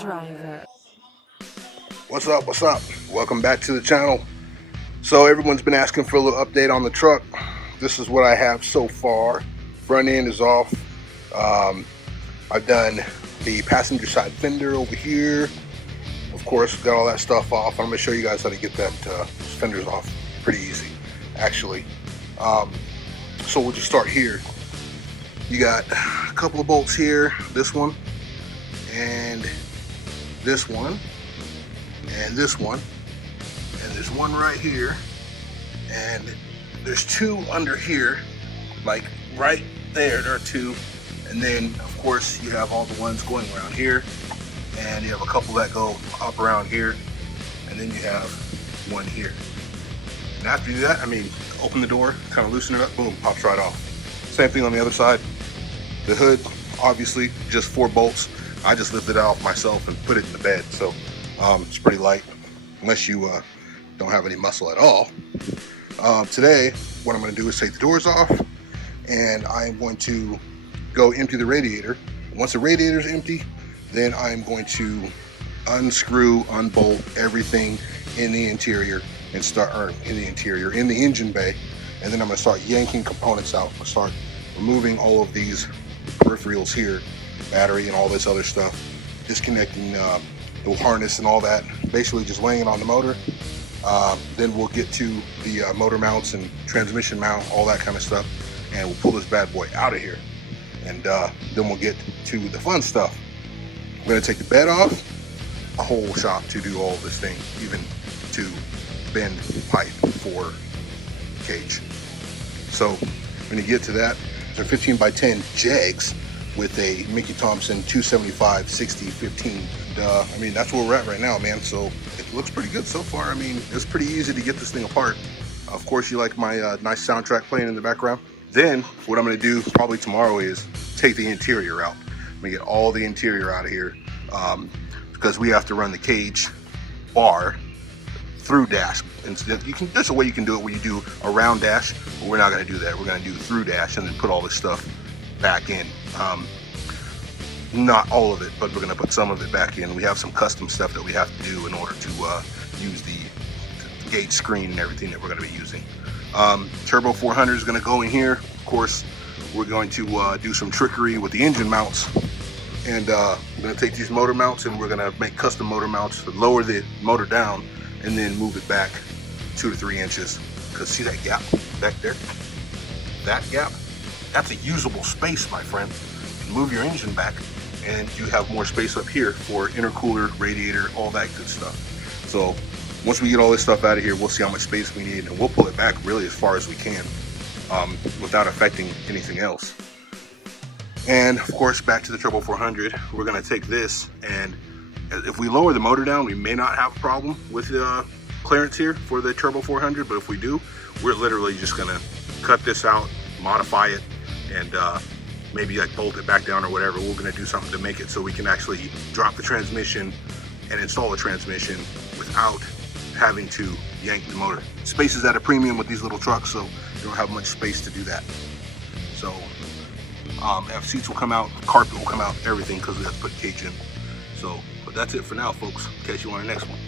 MoeTheDriver. What's up? What's up? Welcome back to the channel. So everyone's been asking for a little update on the truck. This is what I have so far. Front end is off. I've done the passenger side fender over here. Of course, got all that stuff off. I'm going to show you guys how to get that fenders off. Pretty easy, actually. So we'll just start here. You got a couple of bolts here. This one and this one and this one, and there's one right here, and there's two under here, like right there. There are two, and then of course you have all the ones going around here, and you have a couple that go up around here, and then you have one here. And after you do that, I mean, open the door, kind of loosen it up, boom, pops right off. Same thing on the other side. The hood, obviously, just 4 bolts. I just lifted it off myself and put it in the bed, so it's pretty light, unless you don't have any muscle at all. Today, what I'm going to do is take the doors off, and I'm going to go empty the radiator. Once the radiator is empty, then I'm going to unscrew, unbolt everything in the interior and in the engine bay, and then I'm going to start yanking components out. I'll start removing all of these peripherals here, battery and all this other stuff, disconnecting the harness and all that, basically just laying it on the motor. Then we'll get to the motor mounts and transmission mount, all that kind of stuff, and we'll pull this bad boy out of here, and then we'll get to the fun stuff. I'm going to take the bed off, a whole shop to do all this thing, even to bend pipe for cage. So when you get to that, they're 15 by 10 jegs with a Mickey Thompson 275 60 15. And, I mean, that's where we're at right now, man. So it looks pretty good so far. I mean, it's pretty easy to get this thing apart. Of course, you like my nice soundtrack playing in the background. Then what I'm going to do probably tomorrow is take the interior out. I'm going to get all the interior out of here, because we have to run the cage bar through dash. And there's a way you can do it where you do a round dash, but we're not going to do that. We're going to do through dash and then put all this stuff back in. Not all of it, but we're going to put some of it back in. We have some custom stuff that we have to do in order to use the gauge screen and everything that we're going to be using. Turbo 400 is going to go in here. Of course, we're going to do some trickery with the engine mounts, and we're going to take these motor mounts and we're going to make custom motor mounts to lower the motor down and then move it back 2 to 3 inches. Because see that gap back there? That gap? That's a usable space, my friend. You move your engine back and you have more space up here for intercooler, radiator, all that good stuff. So once we get all this stuff out of here, we'll see how much space we need, and we'll pull it back really as far as we can, without affecting anything else. And of course, back to the Turbo 400, we're going to take this, and if we lower the motor down, we may not have a problem with the clearance here for the Turbo 400, but if we do, we're literally just going to cut this out, modify it, and maybe like bolt it back down or whatever. We're going to do something to make it so we can actually drop the transmission and install the transmission without having to yank the motor. Space is at a premium with these little trucks, so you don't have much space to do that. So seats will come out, carpet will come out, everything, because we have to put cage in. So, but that's it for now, folks. Catch you on the next one.